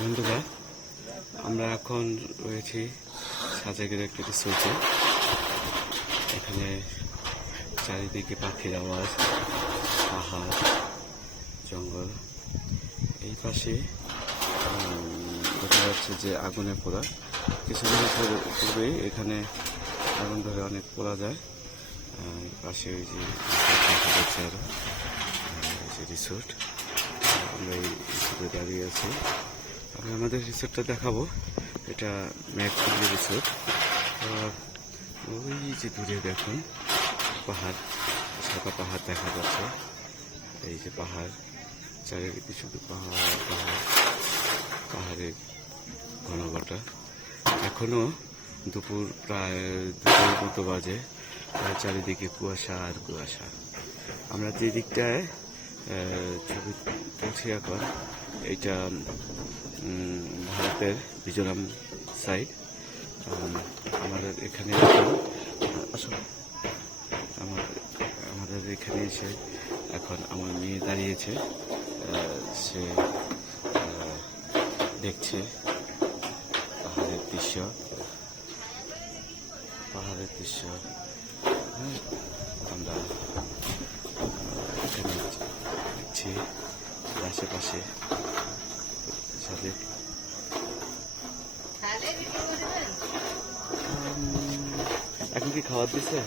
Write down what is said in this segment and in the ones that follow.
বন্ধুরা, আমরা এখন রয়েছি সাজেকের একটি রিসোর্টে। এখানে চারিদিকে পাখির আওয়াজ, পাহাড়, জঙ্গল। এই পাশে দেখা যাচ্ছে যে আগুনে পোড়া। কিছুদিন পূর্বে এখানে আগুন ধরে অনেক পোড়া যায়। পাশে ওই যে দেখা যাচ্ছে আরো এই যে রিসোর্ট। আমরা এই রিসোর্টে দাঁড়িয়ে আছি। আমি আমাদের রিসোর্টটা দেখাবো। এটা ম্যাকফুলি রিসোর্ট। ওই যে দূরে দেখুন পাহাড়, সাদা পাহাড় দেখা যাচ্ছে। এই যে পাহাড়, চারিদিকে শুধু পাহাড় পাহাড়, পাহাড়ের ঘনঘটা। এখনো দুপুর প্রায় 2টোর মতো বাজে। চারিদিকে কুয়াশা আর কুয়াশা। আমরা যে দিকটায় ছবি তুলছি এখন, এইটা ভারতের মিজোরাম সাইড। আমাদের এখানে আমাদের এখানে এসে এখন আমার মেয়ে দাঁড়িয়েছে, সে দেখছে পাহাড়ের দৃশ্য। আমরা এখানে দেখছি আশেপাশে সাথে এখন কি খাবার দিচ্ছে?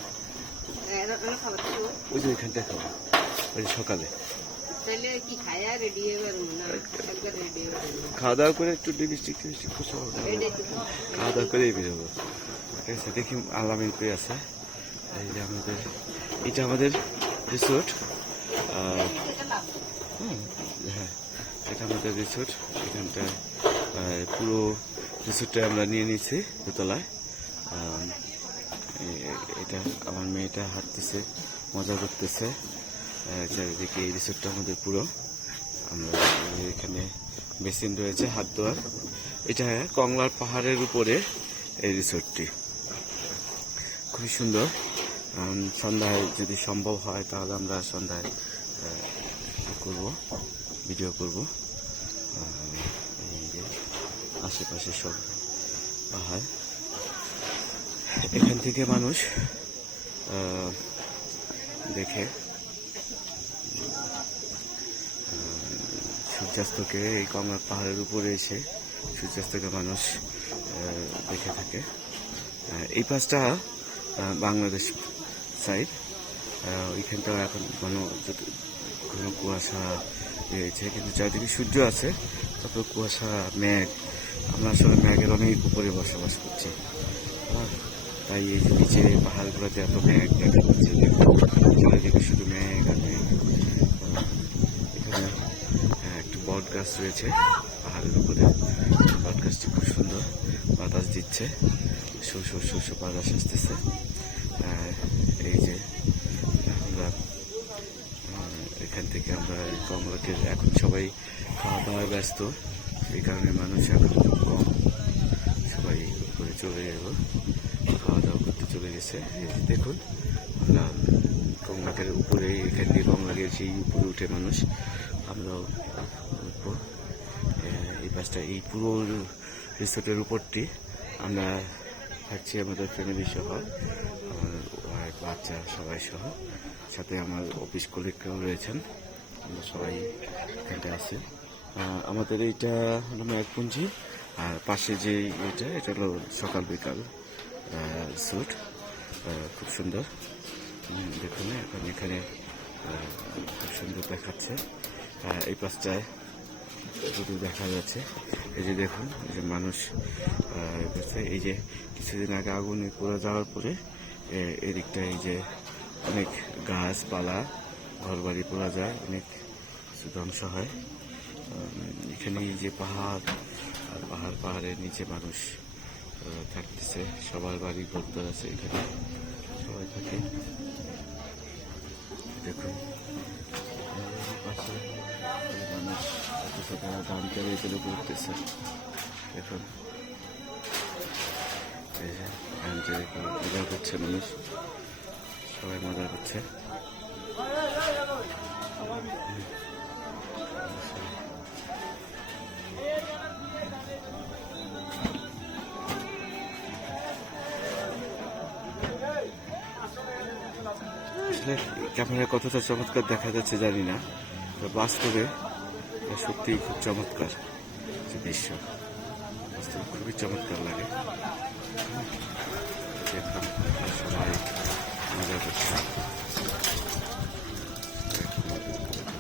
ওই যে ওইখানটায় খাওয়া, ওই যে সকালে খাওয়া দাওয়া করে একটু লিপস্টিক খাওয়া দাওয়া করেই বেরোবো। ঠিক আছে, দেখি আলামিন পেয়ে আছে। এই যে এটা আমাদের রিসোর্ট। হ্যাঁ, এটা আমাদের রিসোর্ট। এখানটায় পুরো রিসোর্টটা আমরা নিয়ে নিয়েছি দোতলায়। এটা আমার মেয়েটা হাঁটতেছে, মজা করতেছে। চারিদিকে এই রিসোর্টটা আমাদের পুরো। আমরা এখানে বেসিন রয়েছে, হাত ধোয়ার। এটা কংলার পাহাড়ের উপরে এই রিসোর্টটি। খুবই সুন্দর। সন্ধ্যায় যদি সম্ভব হয় তাহলে আমরা সন্ধ্যায় ভিডিও করব। এই যে আশেপাশে সব পাহাড়। এখান থেকে মানুষ দেখে সূর্যাস্তকে, এই কংলার পাহাড়ের উপরে এসে সূর্যাস্তকে মানুষ দেখে থাকে। এই পাশটা বাংলাদেশ সাইড। ওইখানটাও এখন ঘন কুয়াশা রয়েছে, কিন্তু চারিদিকে সূর্য আছে, তারপর কুয়াশা, মেঘ। আমরা আসলে মেঘের অনেক উপরে বসবাস করছি, তাই এই যে নিচে পাহাড়গুলোতে এত মেঘ দেখা যাচ্ছে। চারিদিকে শুধু মেঘ আর মেঘ। এখানে একটি বট গাছ রয়েছে পাহাড়ের উপরে। বট গাছটি খুব সুন্দর, বাতাস দিচ্ছে, শো বাতাস আসতেছে। এই যে আমরা এখান থেকে আমরা কমলাকে, এখন সবাই খাওয়া দাওয়ায় ব্যস্ত, এই কারণে মানুষ এখন কম। সবাই উপরে চলে যাব, খাওয়া দাওয়া করতে চলে গেছে। দেখুন আমরা কমলাকের উপরে, এখান থেকে কমলাকের সেই উপরে উঠে মানুষ, আমরাও উঠবো। এই পাশটা, এই পুরো রিসোর্টের উপরটি আমরা থাকছি আমাদের ফ্যামিলি সহ, আমার ওয়াইফ, বাচ্চা সবাই সহ। সাথে আমার অফিস কলিগরাও রয়েছেন, আমরা সবাই এখানটা আছি। আমাদের এইটা হলো ম্যাকপুঞ্জি, আর পাশে যে এটা হলো সকাল বিকাল রিসোর্ট। খুব সুন্দর। দেখুন এখন এখানে খুব সুন্দর দেখাচ্ছে। এই পাশটায় শুধু দেখা যাচ্ছে, এই যে দেখুন, এই যে মানুষ, এই যে কিছুদিন আগে আগুনে পোড়া যাওয়ার পরে এদিকটা এই যে অনেক গাছপালা, ঘরবাড়ি পোড়া যায়, অনেক কিছু ধ্বংস হয়। এখানে এই যে পাহাড়, আর পাহাড়ের নিচে মানুষ থাকতেছে, সবার বাড়ি ঘর আছে, এখানে সবাই থাকে। দেখুন পাশে মানুষ ধান চালিয়ে চলে করতেছে। দেখুন এই যে ধান চালিয়ে মজা করছে মানুষ, সবাই মজা করছে। আসলে ক্যামেরায় কতটা চমৎকার দেখা যাচ্ছে জানি না, তো বাস্তবে সত্যিই খুব চমৎকার যে দৃশ্য, বাস্তবে খুবই চমৎকার লাগে। দেখুন সবাই মজা করছে,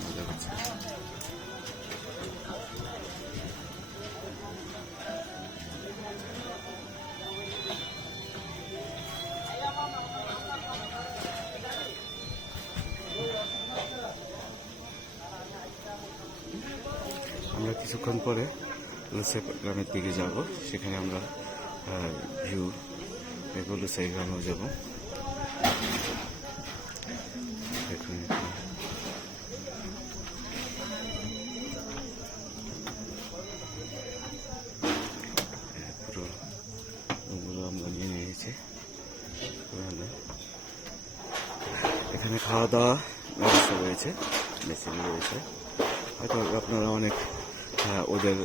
মজা করছে। আমরা কিছুক্ষণ পরে লুসাই গ্রামের দিকে যাব, সেখানে আমরা ভিউ দেখব, লুসাই গ্রামেও যাব। দেখুন পুরো রুমগুলো আমরা নিয়ে নিয়েছি। এখানে খাওয়া দাওয়া ব্যবস্থা রয়েছে, মেশিন রয়েছে। হয়তো আপনারা অনেক ওদের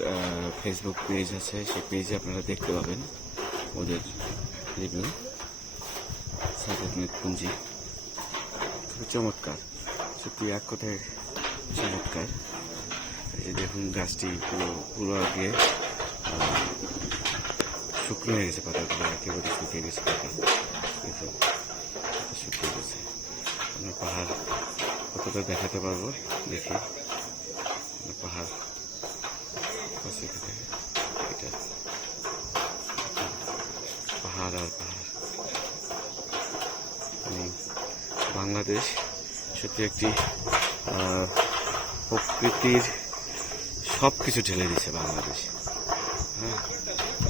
ফেসবুক পেজ আছে, সেই পেজে আপনারা দেখতে পাবেন ওদের রিভিউ। সাদেক মৃত্যুঞ্জি খুবই চমৎকার, সত্যি এক কথায় চমৎকার। এই দেখুন গাছটি পুরো আগে শুকনো হয়ে গেছে, পাতাগুলো একেবারে শুকিয়ে গেছে, পাতা দেখুন শুকিয়ে গেছে। আমরা পাহাড় কতটা দেখাতে পারবো দেখি, পাহাড় এটা পাহাড় আর পাহাড়। বাংলাদেশ সত্যি একটি প্রকৃতির সব কিছু ঢেলে দিচ্ছে বাংলাদেশ। হ্যাঁ,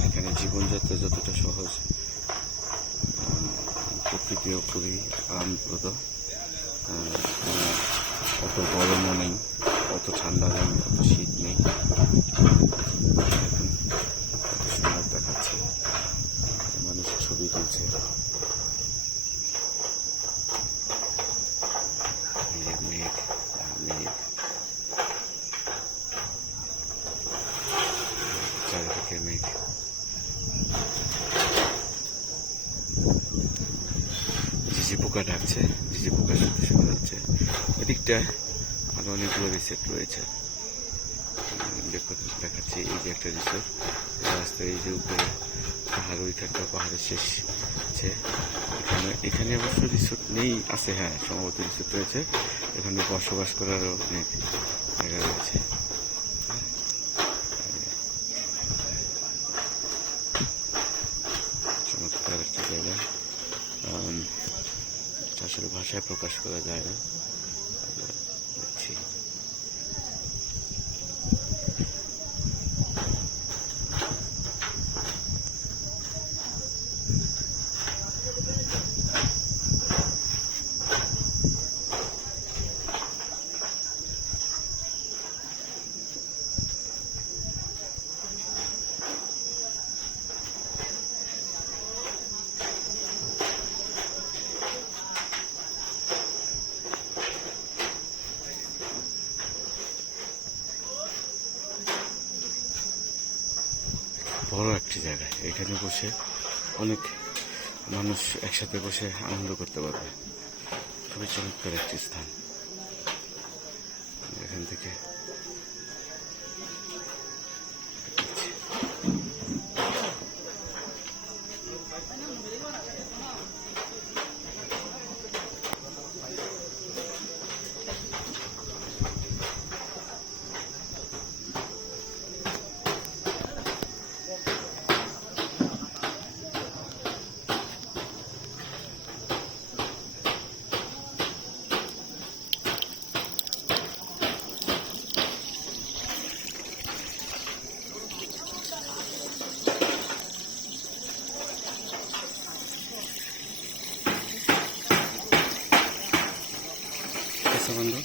এখানে জীবনযাত্রা যতটা সহজ, প্রকৃতিও খুবই আরামপ্রদ। অত গরমও নেই, অত ঠান্ডা নেই, অত শীত নেই। দেখুন কত সুন্দর দেখাচ্ছে, মানুষ ছবি তুলছে। মেঘ মেঘ, চারিদিকে মেঘ। ঝিঝি পোকা ডাকছে, ঝিঝি পোকা শুনতে শোনা যাচ্ছে। এদিকটায় আরো অনেকগুলো রিসোর্ট রয়েছে, দেখাচ্ছি। এই যে একটা রিসোর্ট, রাস্তায় এই যে উপরে পাহাড়, ওইখানটা পাহাড়ের শেষ আছে। এখানে অবশ্য রিসোর্ট নেই, আছে, হ্যাঁ সম্ভবত রিসোর্ট রয়েছে। এখানে বসবাস করারও অনেক জায়গা রয়েছে। চমৎকার একটা জায়গা, আসলে ভাষায় প্রকাশ করা যায় না। দেখছি বড় একটি জায়গা, এখানে বসে অনেক মানুষ একসাথে বসে আনন্দ করতে পারবে। খুবই চমৎকার একটি স্থান। এখান থেকে বন্ধু